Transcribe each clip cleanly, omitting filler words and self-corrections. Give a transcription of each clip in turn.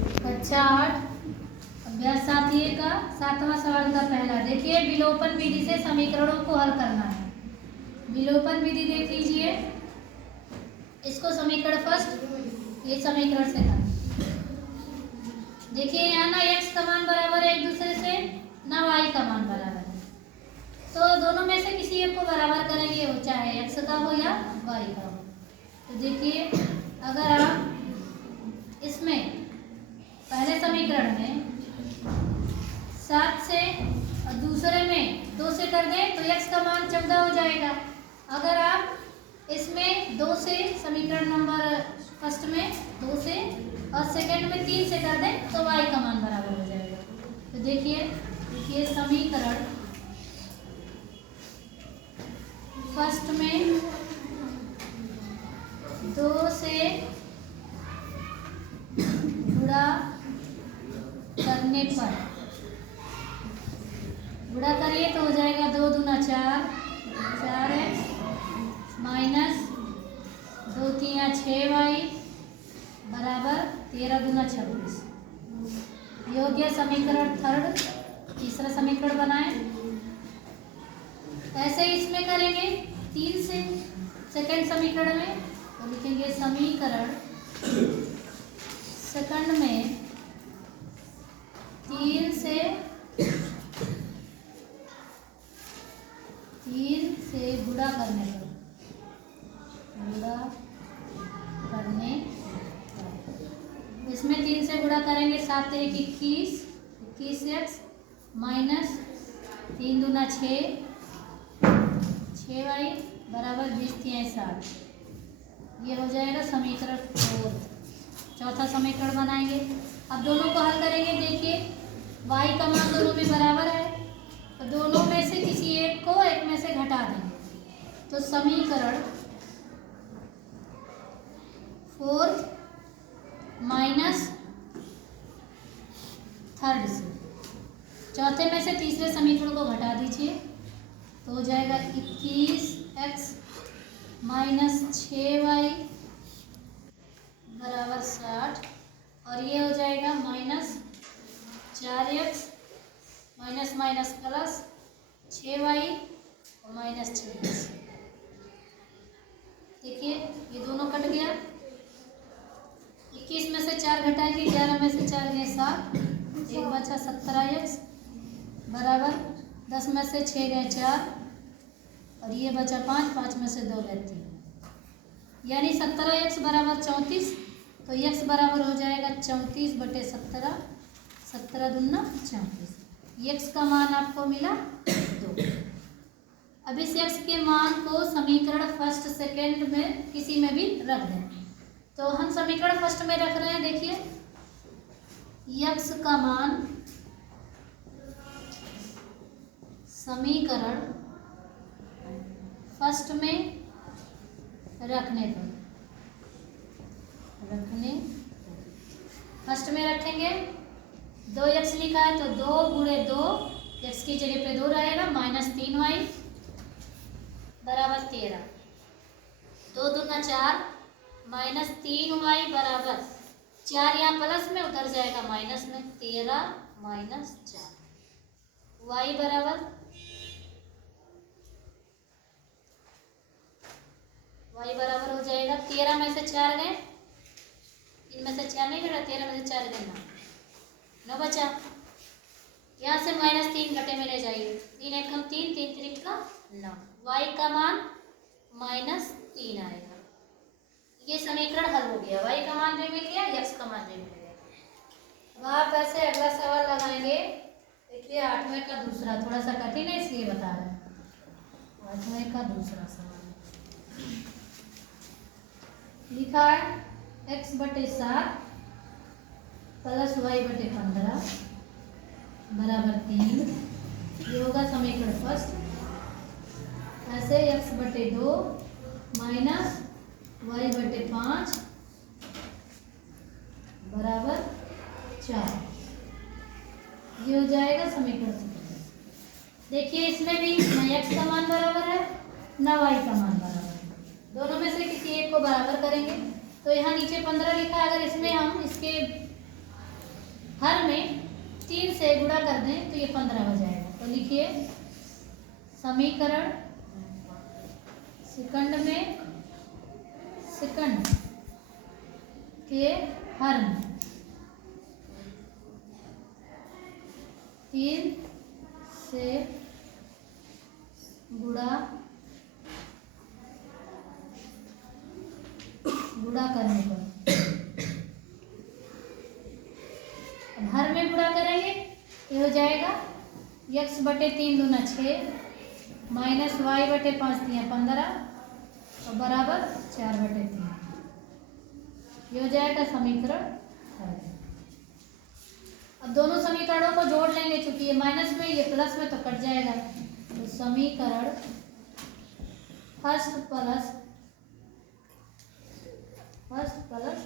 कक्षा 8 अभ्यास 7 का 7वां सवाल का पहला। देखिए, विलोपन विधि से समीकरणों को हल करना है। विलोपन विधि देख लीजिए, इसको समीकरण फर्स्ट, ये समीकरण से था। देखिए यहाँ ना x का मान बराबर है एक दूसरे से, ना y का मान बराबर है, तो दोनों में से किसी एक को बराबर करेंगे, वो चाहे x का हो या y का हो। तो देखिए, अगर आप इसमें पहले समीकरण में 7 से और दूसरे में 2 से कर दें तो x का मान 14 हो जाएगा। अगर आप इसमें 2 से समीकरण नंबर फर्स्ट में 2 से और सेकंड में 3 से कर दें तो y का मान बराबर हो जाएगा। तो देखिए समीकरण फर्स्ट में 2 से गुणा करने पर गुणा करिए तो हो जाएगा 2 दूना 4, 4x माइनस 2 3 6y बराबर 13 दूना 26। ये हो गया समीकरण थर्ड। तीसरा समीकरण बनाएं। ऐसे ही इसमें करेंगे 3 से सेकंड समीकरण में, तो लिखेंगे समीकरण सेकंड में 3 से गुणा करने पर इसमें 3 से गुणा करेंगे 7 1 21x माइनस 3 दूना 6 6y बराबर 20 3 60। ये हो जाएगा समीकरण फोर्थ। चौथा समीकरण बनाएंगे। अब दोनों को हल करेंगे। देखिए y का मान दोनों में बराबर है, तो दोनों में से किसी एक को एक में से घटा देंगे, तो समीकरण फोर्थ माइनस थर्ड से चौथे में से तीसरे समीकरण को घटा दीजिए, तो हो जाएगा 21x माइनस 6y बराबर 60, और ये हो जाएगा minus 4x minus minus plus 6y और माइनस 26। देखिए ये दोनों कट गया। 21 में से 4 घटाएंगे, 11 में से 4 गए 7, एक बचा 17x बराबर 10 में से 6 गए 4, और ये बचा 5, 5 में से 2 गए 3, यानी 17x बराबर 34। तो x बराबर हो जाएगा 34 बटे 17, 17 दूना 34। x का मान आपको मिला 2। अब इस x के मान को समीकरण फर्स्ट सेकंड में किसी में भी रख दें, तो हम समीकरण फर्स्ट में रख रहे हैं। देखिए x का मान समीकरण फर्स्ट में फर्स्ट में रखेंगे। 2x लिखा है तो 2 गुणे 2, x की जगह पे 2 रहेगा, माइनस 3y बराबर 13, 2 दूना 4 माइनस 3y बराबर 4, यहाँ प्लस में उतर जाएगा माइनस में, 13 माइनस 4 y बराबर हो जाएगा 13 में से 4 गए, इनमें से 4 नहीं घटा, 13 में से 4 गए 9 बचा। यहाँ से माइनस 3 घटे में ले जाइए, 3 1 हम 3 3 3 का 9, y का मान माइनस 3 आएगा। ये समीकरण हल हो गया, y का मान भी मिल गया, x का मान भी मिल गया। अब आप ऐसे अगला सवाल लगाएंगे। देखिए 8वें का दूसरा, थोड़ा सा कठिन है इसलिए बता रहे हैं। 8वें का दूसरा सवाल लिखा है x बटे 7 प्लस y बटे 15 बराबर 3। ये होगा समीकरण फर्स्ट। ऐसे x बटे 2 माइनस y बटे 5 बराबर 4। ये हो जाएगा समीकरण सेकंड। देखिए इसमें भी ना x का मान बराबर है ना y का मान बराबर है, दोनों में से किसी एक को बराबर करेंगे। तो यहाँ नीचे 15 लिखा है, अगर इसमें हम इसके गुणा कर दें तो ये 15 हो जाएगा। तो लिखिए समीकरण सेकंड में सेकंड के हर में 3 से गुणा करने पर, अब हर में गुणा करेंगे ये हो जाएगा x बटे 3 दूना 6 माइनस y बटे 5 दिया 15 और बराबर 4 बटे 3। ये हो जाएगा समीकरण 3। अब दोनों समीकरणों को जोड़ लेंगे, चूंकि ये माइनस में ये प्लस में तो कट जाएगा। तो समीकरण फर्स्ट प्लस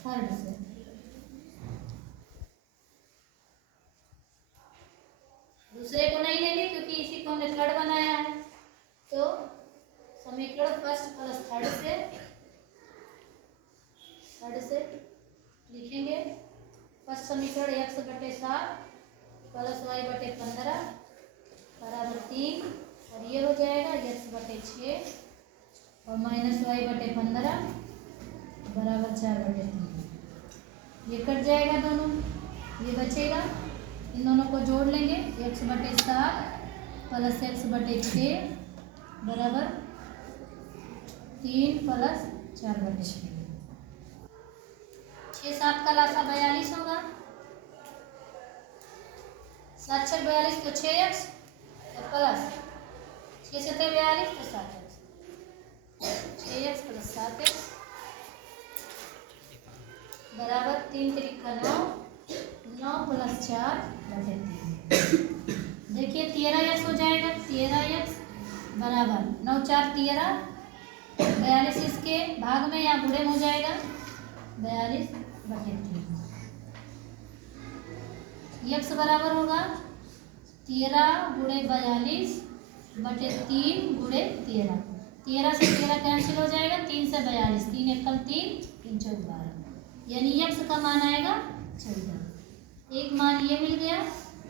थर्ड से दूसरे को नहीं लेंगे क्योंकि इसी को हमने थर्ड बनाया है। तो समीकरण फर्स्ट प्लस थर्ड से लिखेंगे। फर्स्ट समीकरण x बटे 7 प्लस y बटे 15 बराबर 3 और ये हो जाएगा x बटे 6 और माइनस y बटे 15 बराबर 4 बटे 3। ये कट जाएगा दोनों, ये बचेगा। इन दोनों को जोड़ लेंगे x बटे 7 प्लस x बटे 6 बराबर 3 प्लस 4 बटे 6। 6 7 का लासा 42 होगा। 7 6 42 तो 6x और प्लस 6 7 42 तो 7x, 6x प्लस 7x बराबर 3 त्रिका 9 प्लस 4 बटे 3। देखिए 13x हो जाएगा। 13x बराबर 9 4 13 42 इसके भाग में यहाँ गुणे में हो जाएगा 42 बटे 3। x बराबर होगा 13 गुणे 42 बटे 3 गुणे 13। 13 से 13 कैंसिल हो जाएगा, 3 से 42, 3 एकम 3 3 चौक 12, यानी x का मान आएगा 14। एक मान ये मिल गया।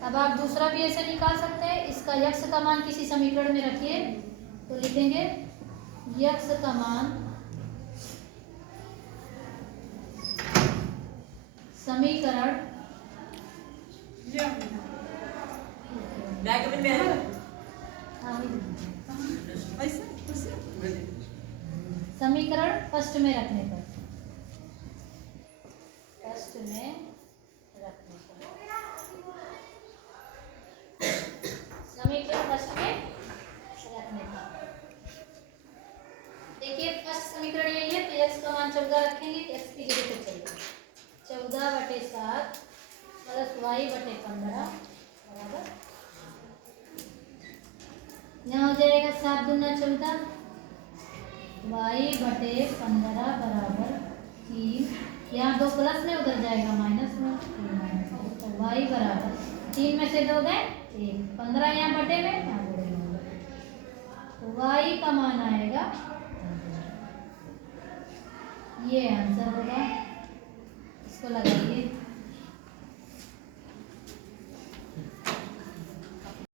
अब आप दूसरा भी ऐसे निकाल सकते हैं। इसका x का मान किसी समीकरण में रखिए तो लिखेंगे x का मान समीकरण समीकरण फर्स्ट में रखने पर, समीकरण फर्स्ट में रखने पर देखिए फर्स्ट समीकरण यही है। तो x का मान 14 रखेंगे, x की जगह पे चलेगा 14 बटे 7 प्लस y बटे 15 बराबर, यहाँ हो जाएगा 7 दूना 14 y बटे 15 बराबर 3। यहाँ 2 प्लस में उधर जाएगा माइनस में, तो y बराबर 3 में से 2 गए 1, 15 यहाँ बटे में यहाँ गुणे में, तो y का मान आएगा, ये आंसर होगा। इसको लगाइए।